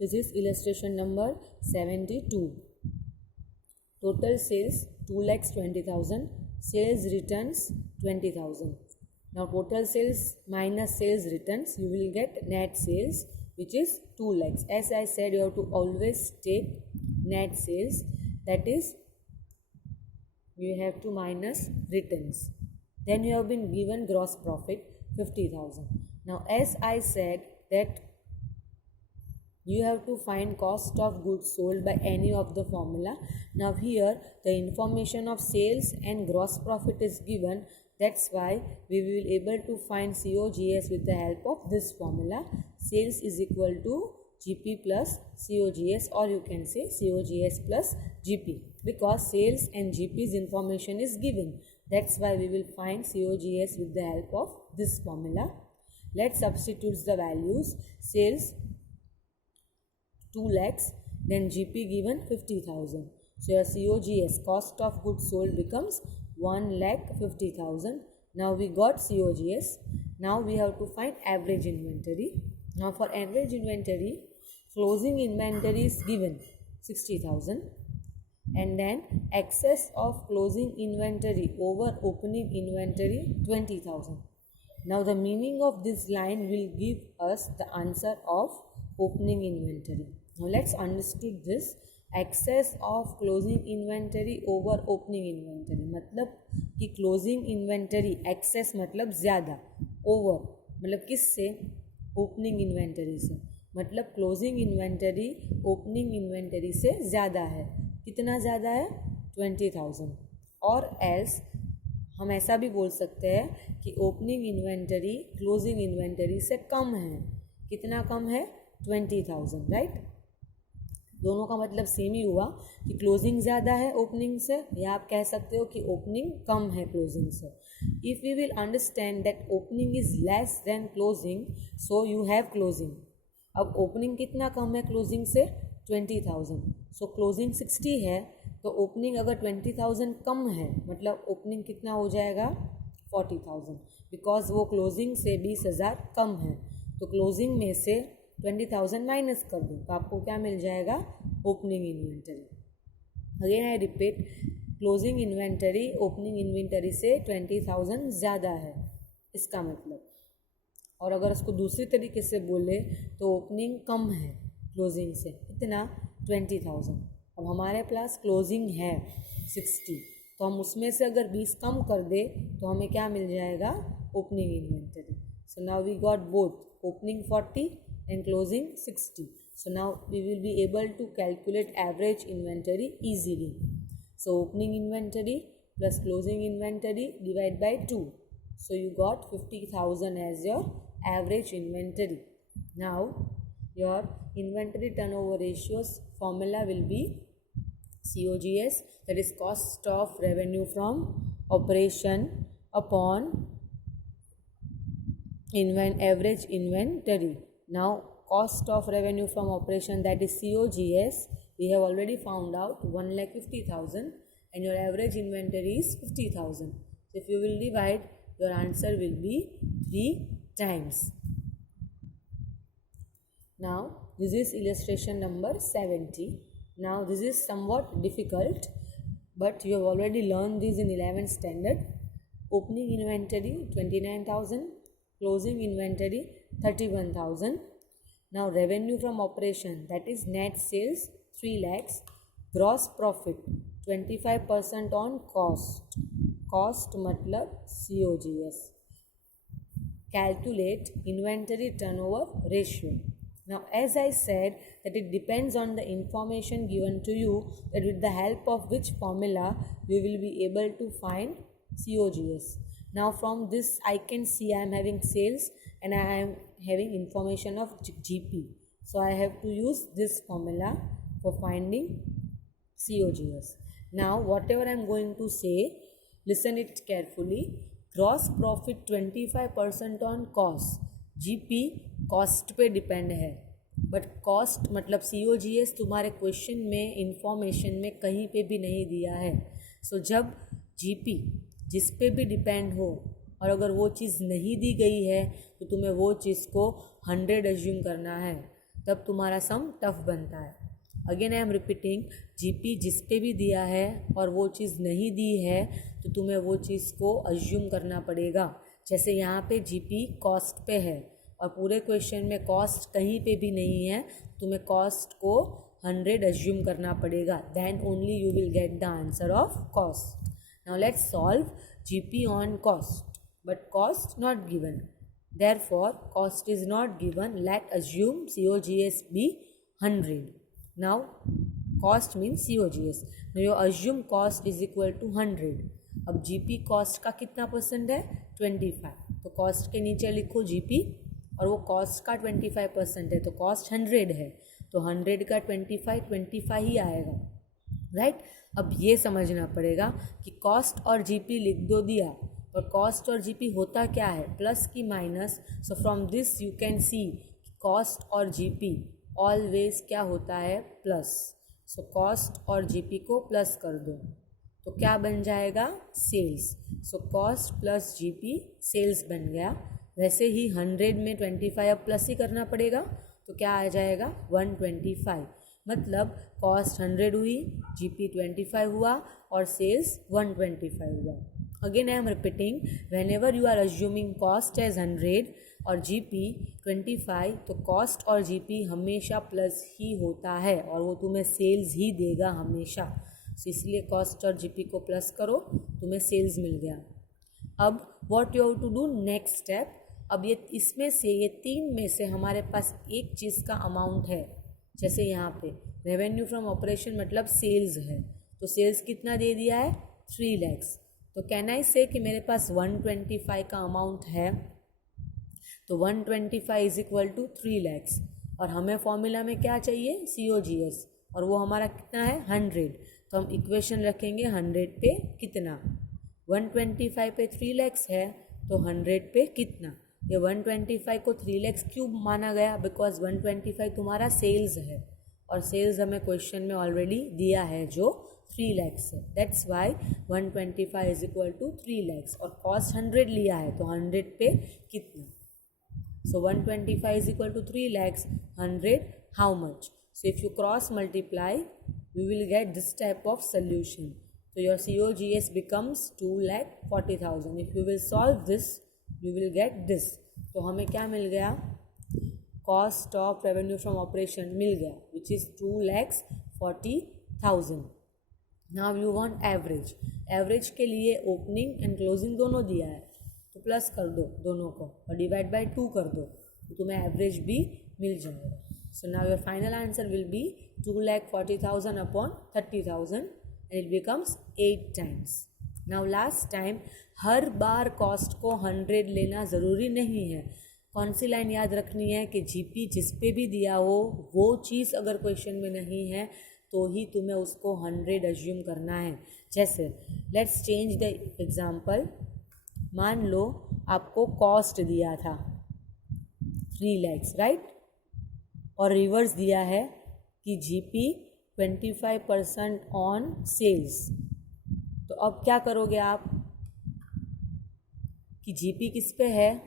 This is illustration number 72. Total sales 2,20,000, sales returns 20,000. Now total sales minus sales returns, you will get net sales, which is 2 lakhs. As I said, you have to always take net sales, that is you have to minus returns. Then you have been given gross profit 50,000. Now as I said that you have to find cost of goods sold by any of the formula. Now here the information of sales and gross profit is given. That's why we will be able to find COGS with the help of this formula. Sales is equal to GP plus COGS, or you can say COGS plus GP, because sales and GP's information is given. That's why we will find COGS with the help of this formula. Let's substitute the values. Sales 2 lakhs, then GP given 50,000. So your COGS, cost of goods sold, becomes 1,50,000. Now we got COGS. Now we have to find average inventory. Now for average inventory, closing inventory is given 60,000, and then excess of closing inventory over opening inventory 20,000. Now the meaning of this line will give us the answer of opening inventory. Now let's understand this. Excess of closing inventory over opening inventory, मतलब कि closing inventory excess मतलब ज़्यादा, over मतलब किससे, opening inventory से, मतलब closing inventory opening inventory से ज़्यादा है. कितना ज़्यादा है? 20,000. और else हम ऐसा भी बोल सकते हैं कि ओपनिंग इन्वेंटरी क्लोजिंग इन्वेंटरी से कम है. कितना कम है? 20,000, राइट. दोनों का मतलब सेम ही हुआ कि क्लोजिंग ज़्यादा है ओपनिंग से, या आप कह सकते हो कि ओपनिंग कम है क्लोजिंग से. If we will understand that opening is less than closing, so you have closing. अब ओपनिंग कितना कम है क्लोजिंग से? 20,000. सो क्लोजिंग 60 है, तो ओपनिंग अगर 20,000 कम है, मतलब ओपनिंग कितना हो जाएगा? 40,000, बिकॉज वो क्लोजिंग से 20,000 कम है. तो क्लोजिंग में से 20,000 माइनस कर दो, तो आपको क्या मिल जाएगा? Opening inventory. Again I repeat, closing inventory opening inventory से 20,000 ज़्यादा है, इसका मतलब. और अगर उसको दूसरी तरीके से बोले तो ओपनिंग कम है क्लोजिंग से, इतना 20,000. अब हमारे पास क्लोजिंग है 60, तो हम उसमें से अगर 20 कम कर दे तो हमें क्या मिल जाएगा? Opening inventory. So now we got both, opening 40 and closing 60. So now we will be able to calculate average inventory easily. So opening inventory plus closing inventory divide by 2. So you got 50,000 as your average inventory. Now your inventory turnover ratios formula will be COGS, that is cost of revenue from operation, upon average inventory. Now cost of revenue from operation, that is COGS, we have already found out 1,50,000, and your average inventory is 50,000. So if you will divide, your answer will be 3 times. Now this is illustration number 70. Now this is somewhat difficult, but you have already learned this in 11th standard. Opening inventory 29,000, closing inventory 31,000. Now revenue from operation, that is net sales 3 lakhs, gross profit 25% on cost, cost मतलब COGS. Calculate inventory turnover ratio. Now as I said that it depends on the information given to you, that with the help of which formula we will be able to find COGS. Now from this I can see I am having sales and I am having information of GP. So I have to use this formula for finding COGS. Now whatever I am going to say, listen it carefully. Gross profit 25% on cost. GP cost पे depend है, but cost मतलब COGS तुम्हारे question में information में कहीं पे भी नहीं दिया है. सो जब GP जिस पे भी डिपेंड हो और अगर वो चीज़ नहीं दी गई है तो तुम्हें वो चीज़ को 100 एज्यूम करना है. तब तुम्हारा सम टफ बनता है। Again I am repeating, GP जिस पे भी दिया है और वो चीज़ नहीं दी है तो तुम्हें वो चीज़ को अज्यूम करना पड़ेगा। जैसे यहाँ पे जीपी कॉस्ट पे है और पूरे क्वेश्चन में कॉस्ट कहीं पे भी नहीं है, तुम्हें कॉस्ट को 100 अज्यूम करना पड़ेगा, then only you will get the answer of cost. Now let's solve GP on cost, but cost not given, therefore cost is not given. Let assume COGS be 100. Now cost means COGS. Now you assume cost is equal to 100. अब GP cost का कितना percent है? 25. तो cost के नीचे लिखो GP और वो कॉस्ट का 25% है तो कॉस्ट 100 है, तो 100 का 25 ही आएगा, राइट। अब ये समझना पड़ेगा कि कॉस्ट और GP लिख दो दिया, और कॉस्ट और जीपी होता क्या है, प्लस की minus. So from this you can see cost और जीपी ऑलवेज क्या होता है, प्लस। सो कॉस्ट और जीपी को प्लस कर दो तो क्या बन जाएगा, sales. So cost plus GP sales बन गया। वैसे ही 100 में 25 अब प्लस ही करना पड़ेगा तो क्या आ जाएगा 125, मतलब कॉस्ट 100 हुई, जीपी 25 हुआ और सेल्स 125 हुआ। Again I am repeating, whenever you are assuming cost as 100 और GP 25 तो cost और GP हमेशा प्लस ही होता है और वो तुम्हें सेल्स ही देगा हमेशा। तो इसलिए cost और GP को प्लस करो, तुम्हें सेल्स मिल गया। अब what you have to do next step, अब ये इसमें से ये 3 में से हमारे पास एक चीज़ का अमाउंट है। जैसे यहाँ पे रेवेन्यू फ्रॉम ऑपरेशन मतलब सेल्स है, तो सेल्स कितना दे दिया है 3 lakhs। तो कैन आई से कि मेरे पास 125 का अमाउंट है, तो 125 इज इक्वल टू 3 lakhs और हमें फॉर्मूला में क्या चाहिए COGS और वो हमारा कितना है 100। तो हम इक्वेशन रखेंगे 100 पे कितना, 125 पे 3 lakhs है तो 100 पे कितना। ये 125 को 3 lakhs क्यों माना गया, बिकॉज 125 तुम्हारा सेल्स है और सेल्स हमें क्वेश्चन में ऑलरेडी दिया है जो 3 lakhs है। That's why 125 is equal to 3 lakhs और कॉस्ट 100 लिया है तो 100 पे कितना। So 125 is equal to 3 lakhs, 100 how much. So if you cross multiply we will get this type of solution. तो your COGS becomes 2,40,000। If you will solve this you will get this. तो हमें क्या मिल गया, cost of revenue from operation मिल गया which is 2,40,000। Now you want average. Average के लिए ओपनिंग एंड क्लोजिंग दोनों दिया है तो प्लस कर दो दोनों को और डिवाइड बाय 2 कर दो तो तुम्हें एवरेज भी मिल जाएगा। So now your final answer will be 2,40,000 upon 30,000 and it becomes 8 times। Now last time, her bar cost को 100 लेना ज़रूरी नहीं है। कौन सी लाइन याद रखनी है कि जीपी जिस पे भी दिया हो वो चीज़ अगर क्वेश्चन में नहीं है तो ही तुम्हें उसको 100 अज्यूम करना है। जैसे लेट्स चेंज द एग्जाम्पल, मान लो आपको कॉस्ट दिया था 3 lakhs, राइट, और रिवर्स दिया है कि जीपी 25% ऑन सेल्स। तो अब क्या करोगे आप कि जीपी किस पे है,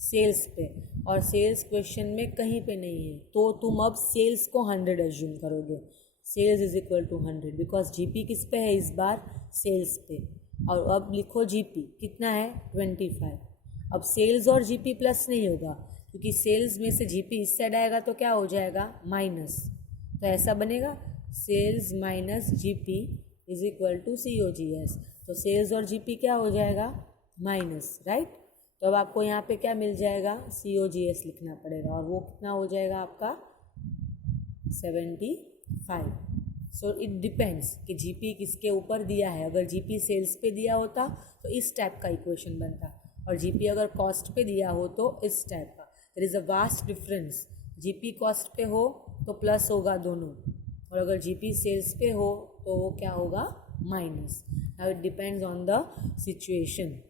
सेल्स पे, और सेल्स क्वेश्चन में कहीं पे नहीं है तो तुम अब सेल्स को 100 अज्यूम करोगे। Sales is equal to 100 because GP किस पे है इस बार, सेल्स पे। और अब लिखो जीपी कितना है 25। अब सेल्स और जीपी प्लस नहीं होगा क्योंकि सेल्स में से जीपी इस साइड आएगा तो क्या हो जाएगा माइनस। तो ऐसा बनेगा sales minus GP is equal to COGS। तो सेल्स और जीपी क्या हो जाएगा माइनस, राइट। तो अब आपको यहाँ पे क्या मिल जाएगा COGS लिखना पड़ेगा और वो कितना हो जाएगा आपका 75। सो इट डिपेंड्स कि जीपी किसके ऊपर दिया है। अगर जीपी सेल्स पे दिया होता तो इस टाइप का इक्वेशन बनता और जीपी अगर कॉस्ट पे दिया हो तो इस टाइप का। There is a vast difference. GP cost पे हो तो प्लस होगा दोनों और अगर जीपी सेल्स पे हो तो वो क्या होगा minus. Now it depends on the situation.